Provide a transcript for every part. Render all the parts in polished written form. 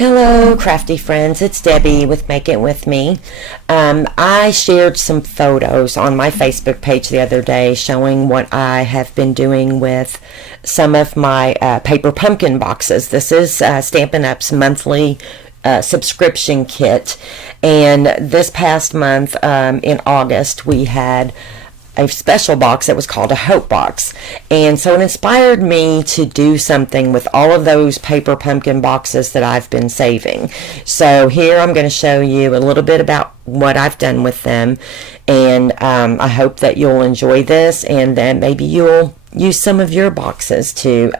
Hello, crafty friends. It's Debbie with Make It With Me. I shared some photos on my Facebook page the other day showing what I have been doing with some of my paper pumpkin boxes. This is Stampin' Up's monthly subscription kit. And this past month, in August, we had a special box that was called a Hope Box. And so it inspired me to do something with all of those paper pumpkin boxes that I've been saving. So here I'm going to show you a little bit about what I've done with them. And I hope that you'll enjoy this, and then maybe you'll use some of your boxes to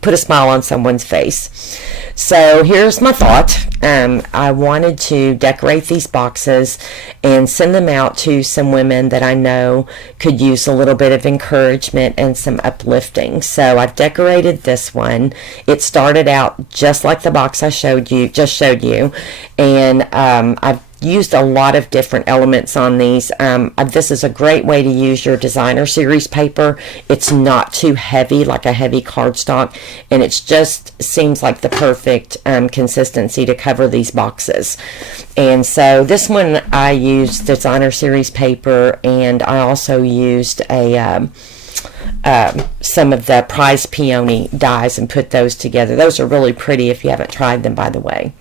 put a smile on someone's face. So here's my thought. I wanted to decorate these boxes and send them out to some women that I know could use a little bit of encouragement and some uplifting. So I've decorated this one. It started out just like the box I showed you, and I've used a lot of different elements on these. This is a great way to use your designer series paper. It's not too heavy like a heavy cardstock, and it just seems like the perfect consistency to cover these boxes. And so this one I used designer series paper, and I also used a some of the Prize Peony dies and put those together. Those are really pretty if you haven't tried them, by the way.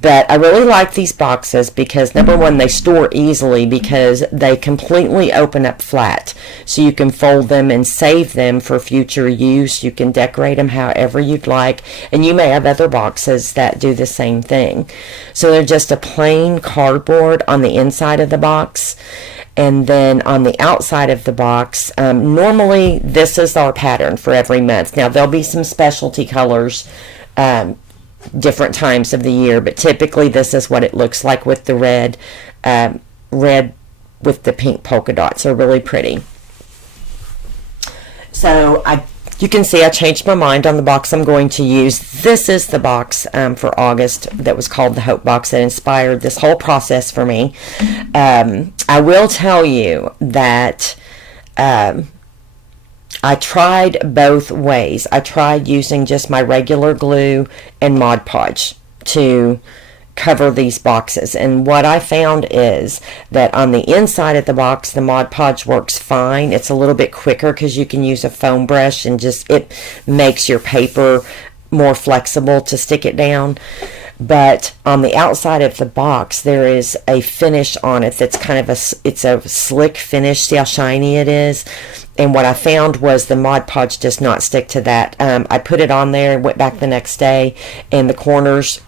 But I really like these boxes because, number one, they store easily because they completely open up flat. So you can fold them and save them for future use. You can decorate them however you'd like. And you may have other boxes that do the same thing. So they're just a plain cardboard on the inside of the box. And then on the outside of the box, normally this is our pattern for every month. Now there'll be some specialty colors different times of the year, but typically this is what it looks like with the red with the pink polka dots. They're really pretty. So you can see I changed my mind on the box I'm going to use. This is the box for August that was called the Hope Box that inspired this whole process for me. I will tell you that I tried both ways. I tried using just my regular glue and Mod Podge to cover these boxes, and what I found is that on the inside of the box the Mod Podge works fine. It's a little bit quicker because you can use a foam brush and just it makes your paper more flexible to stick it down. But on the outside of the box there is a finish on it that's kind of it's a slick finish. See how shiny it is? And what I found was the Mod Podge does not stick to that. I put it on there, went back the next day, and the corners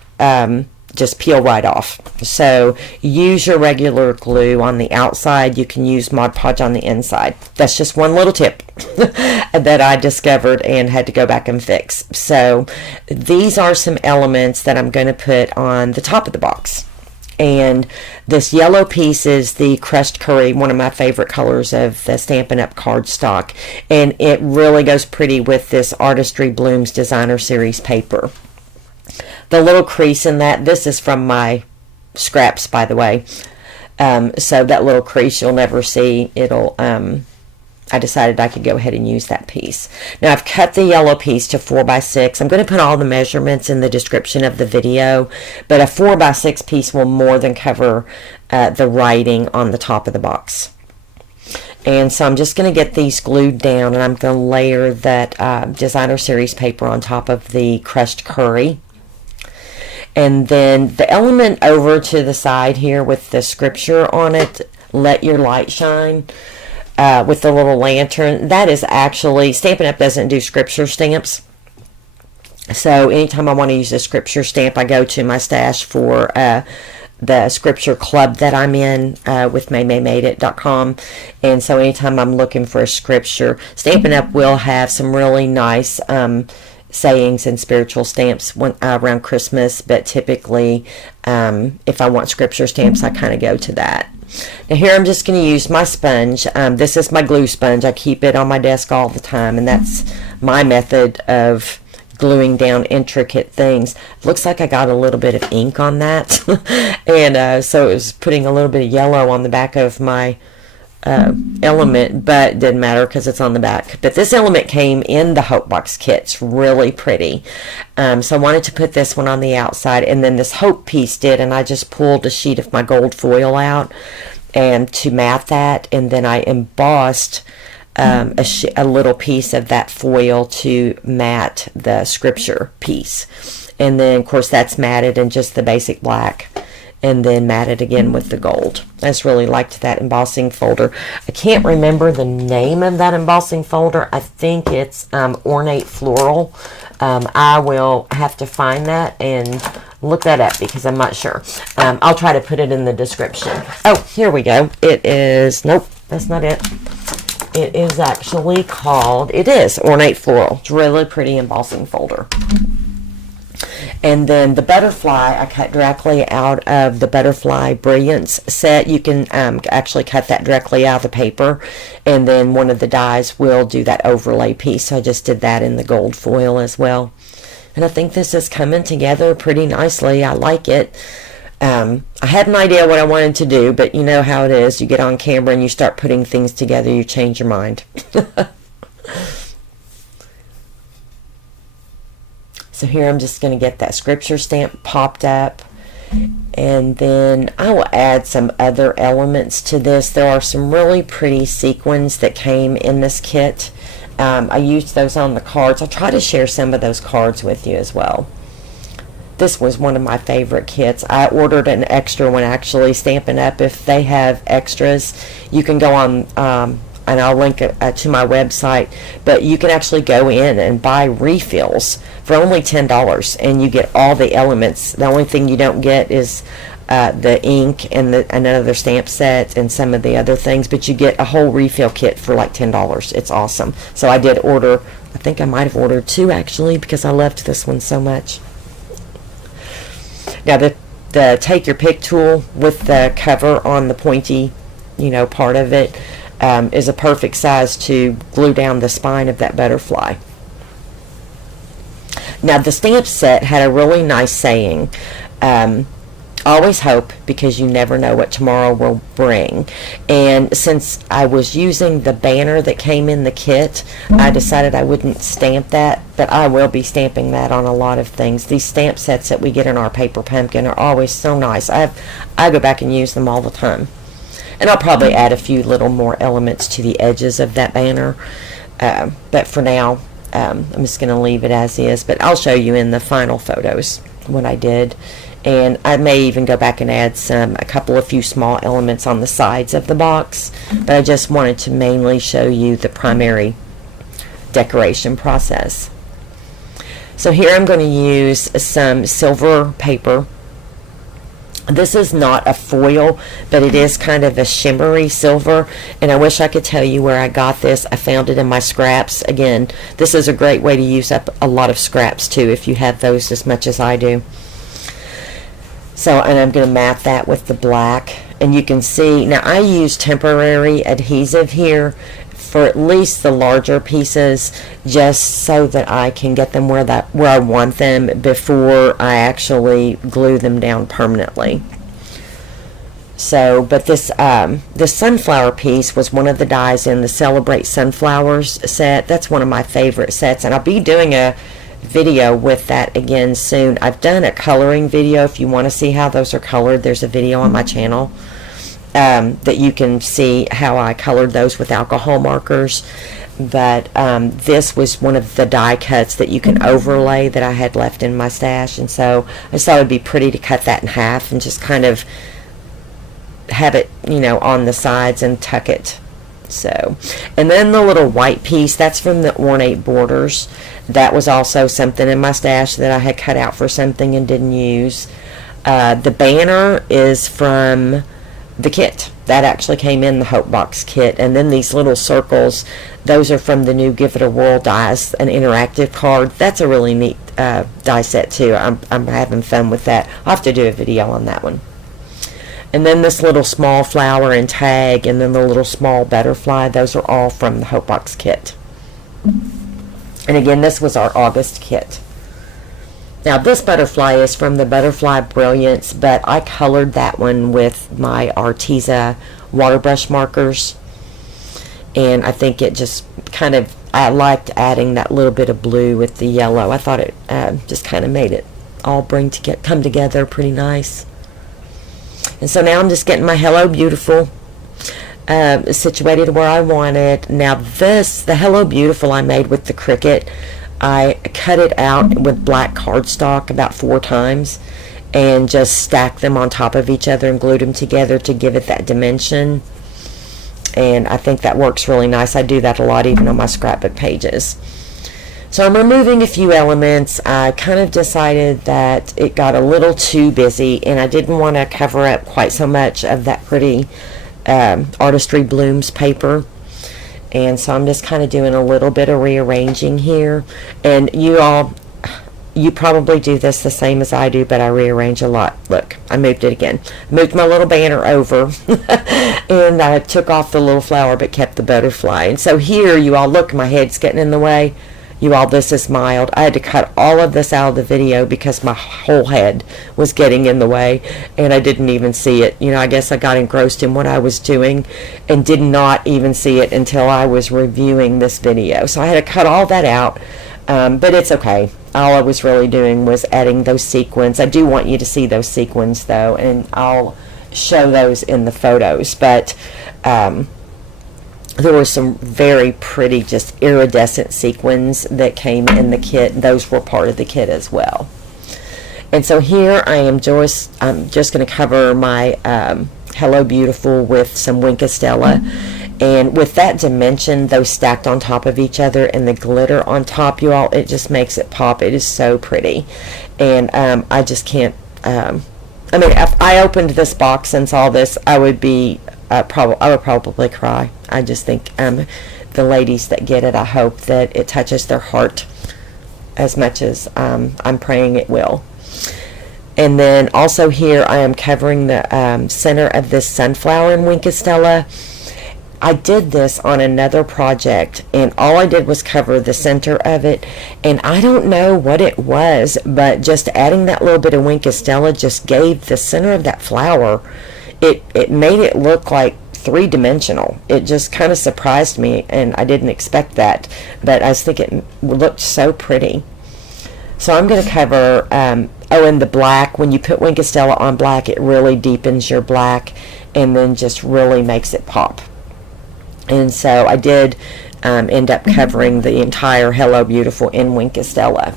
just peel right off. So use your regular glue on the outside. You can use Mod Podge on the inside. That's just one little tip that I discovered and had to go back and fix. So these are some elements that I'm going to put on the top of the box. And this yellow piece is the crushed curry, one of my favorite colors of the Stampin' Up cardstock, and it really goes pretty with this Artistry Blooms designer series paper. The little crease in that, this is from my scraps, by the way, so that little crease you'll never see. It'll I decided I could go ahead and use that piece. Now I've cut the yellow piece to 4x6. I'm going to put all the measurements in the description of the video, but a 4x6 piece will more than cover the writing on the top of the box. And so I'm just going to get these glued down, and I'm going to layer that designer series paper on top of the crushed curry. And then the element over to the side here with the scripture on it, "Let Your Light Shine," with the little lantern, that is actually, Stampin' Up doesn't do scripture stamps. So anytime I want to use a scripture stamp, I go to my stash for the scripture club that I'm in with MayMayMadeIt.com. And so anytime I'm looking for a scripture, Stampin' Up will have some really nice sayings and spiritual stamps around Christmas, but typically if I want scripture stamps, I kind of go to that. Now here I'm just going to use my sponge. This is my glue sponge. I keep it on my desk all the time, and that's my method of gluing down intricate things. Looks like I got a little bit of ink on that and so it was putting a little bit of yellow on the back of my element, but didn't matter because it's on the back. But this element came in the Hope Box kit. It's really pretty. So I wanted to put this one on the outside, and then this Hope piece did, and I just pulled a sheet of my gold foil out and to mat that, and then I embossed a little piece of that foil to mat the scripture piece. And then, of course, that's matted in just the basic black, and then matted again with the gold. I just really liked that embossing folder. I can't remember the name of that embossing folder. I think it's Ornate Floral. I will have to find that and look that up because I'm not sure. I'll try to put it in the description. Oh, here we go. It is, nope, that's not it. It is actually called, it is Ornate Floral. It's really pretty embossing folder. And then the butterfly, I cut directly out of the Butterfly Brilliance set. You can actually cut that directly out of the paper, and then one of the dies will do that overlay piece. So I just did that in the gold foil as well. And I think this is coming together pretty nicely. I like it. I had an idea what I wanted to do, but you know how it is. You get on camera and you start putting things together, you change your mind. So here I'm just going to get that scripture stamp popped up, and then I will add some other elements to this. There are some really pretty sequins that came in this kit. I used those on the cards. I'll try to share some of those cards with you as well. This was one of my favorite kits. I ordered an extra one, actually, Stampin' Up! If they have extras, you can go on, and I'll link it to my website, but you can actually go in and buy refills for only $10, and you get all the elements. The only thing you don't get is the ink and another stamp set and some of the other things, but you get a whole refill kit for like $10. It's awesome. So I did order, I think I might have ordered 2 actually, because I loved this one so much. Now the take your pick tool with the cover on the pointy, part of it, is a perfect size to glue down the spine of that butterfly. Now the stamp set had a really nice saying, always hope because you never know what tomorrow will bring. And since I was using the banner that came in the kit, I decided I wouldn't stamp that, but I will be stamping that on a lot of things. These stamp sets that we get in our Paper Pumpkin are always so nice. I go back and use them all the time. And I'll probably add a few little more elements to the edges of that banner. But for now, I'm just going to leave it as is. But I'll show you in the final photos what I did. And I may even go back and add a few small elements on the sides of the box. But I just wanted to mainly show you the primary decoration process. So here I'm going to use some silver paper. This is not a foil, but it is kind of a shimmery silver, and I wish I could tell you where I got this. I found it in my scraps. Again, this is a great way to use up a lot of scraps too if you have those as much as I do. So, and I'm going to mat that with the black, and you can see, now I use temporary adhesive here for at least the larger pieces, just so that I can get them where I want them before I actually glue them down permanently. So, but this sunflower piece was one of the dies in the Celebrate Sunflowers set. That's one of my favorite sets, and I'll be doing a video with that again soon. I've done a coloring video. If you want to see how those are colored, there's a video on my channel. That you can see how I colored those with alcohol markers. But this was one of the die cuts that you can overlay that I had left in my stash, and so I just thought it would be pretty to cut that in half and just kind of have it, on the sides and tuck it. So, and then the little white piece, that's from the Ornate Borders. That was also something in my stash that I had cut out for something and didn't use. The banner is from the kit. That actually came in the Hope Box kit. And then these little circles, those are from the new Give It a Whirl dies, an interactive card. That's a really neat die set too. I'm having fun with that. I'll have to do a video on that one. And then this little small flower and tag, and then the little small butterfly, those are all from the Hope Box kit. And again, this was our August kit. Now this butterfly is from the Butterfly Brilliance, but I colored that one with my Arteza water brush markers. and I think it just kind of, I liked adding that little bit of blue with the yellow. I thought it just kind of made it all come together pretty nice. And so now I'm just getting my Hello Beautiful situated where I want it. Now the Hello Beautiful I made with the Cricut, I cut it out with black cardstock about 4 times and just stacked them on top of each other and glued them together to give it that dimension. And I think that works really nice. I do that a lot even on my scrapbook pages. So I'm removing a few elements. I kind of decided that it got a little too busy and I didn't want to cover up quite so much of that pretty Artistry Blooms paper. And so I'm just kind of doing a little bit of rearranging here. And you probably do this the same as I do, but I rearrange a lot. Look, I moved it again. Moved my little banner over and I took off the little flower but kept the butterfly. And so here, you all, look, my head's getting in the way. You all, this is mild. I had to cut all of this out of the video because my whole head was getting in the way and I didn't even see it. You know, I guess I got engrossed in what I was doing and did not even see it until I was reviewing this video. So I had to cut all that out, but it's okay. All I was really doing was adding those sequins. I do want you to see those sequins though, and I'll show those in the photos. But there were some very pretty, just iridescent sequins that came in the kit. Those were part of the kit as well. And so here I'm just going to cover my Hello Beautiful with some Wink of Stella. And with that dimension, those stacked on top of each other and the glitter on top, you all, it just makes it pop. It is so pretty. And I just can't, I mean, if I opened this box and saw this, I would be, I would probably cry. I just think the ladies that get it, I hope that it touches their heart as much as I'm praying it will. And then also here I am covering the center of this sunflower in Wink of Stella. I did this on another project and all I did was cover the center of it, and I don't know what it was, but just adding that little bit of Wink of Stella just gave the center of that flower, it made it look like 3-dimensional. It just kind of surprised me and I didn't expect that, but I just think it looked so pretty. So I'm going to cover, and the black, when you put Wink of Stella on black, it really deepens your black and then just really makes it pop. And so I did end up covering the entire Hello Beautiful in Wink of Stella.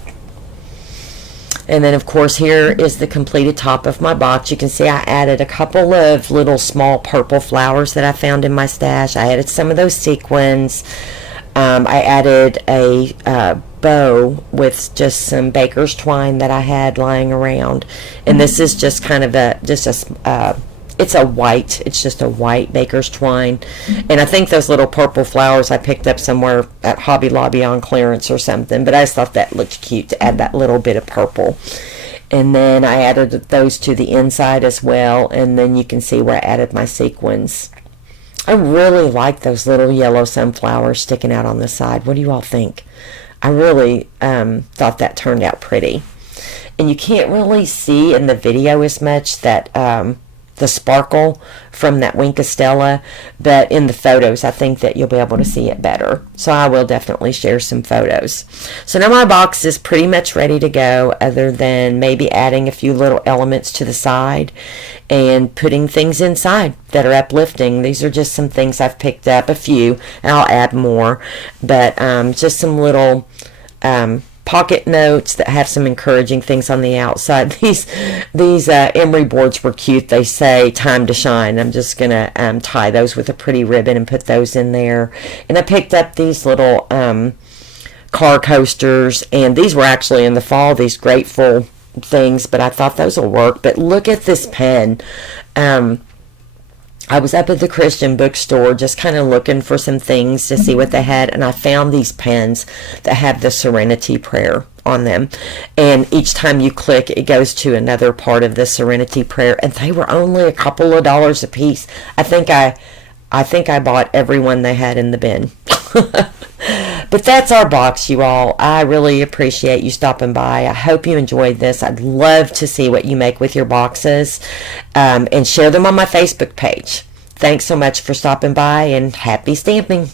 And then of course here is the completed top of my box. You can see I added a couple of little small purple flowers that I found in my stash. I added some of those sequins. I added a bow with just some baker's twine that I had lying around. And this is just kind of it's just a white baker's twine. And I think those little purple flowers I picked up somewhere at Hobby Lobby on clearance or something, but I just thought that looked cute to add that little bit of purple. And then I added those to the inside as well, and then you can see where I added my sequins. I really like those little yellow sunflowers sticking out on the side. What do you all think? I really thought that turned out pretty. And you can't really see in the video as much that the sparkle from that Wink of Stella, but in the photos I think that you'll be able to see it better. So I will definitely share some photos. So now my box is pretty much ready to go, other than maybe adding a few little elements to the side and putting things inside that are uplifting. These are just some things I've picked up, a few, and I'll add more, but just some little pocket notes that have some encouraging things on the outside. These emery boards were cute. They say time to shine. I'm just gonna tie those with a pretty ribbon and put those in there. And I picked up these little car coasters, and these were actually in the fall, these Grateful things, but I thought those will work. But look at this pen. I was up at the Christian bookstore just kind of looking for some things to see what they had, and I found these pens that have the Serenity Prayer on them, and each time you click it goes to another part of the Serenity Prayer, and they were only a couple of dollars a piece. I think I bought every one they had in the bin. But that's our box, you all. I really appreciate you stopping by. I hope you enjoyed this. I'd love to see what you make with your boxes, and share them on my Facebook page. Thanks so much for stopping by, and happy stamping.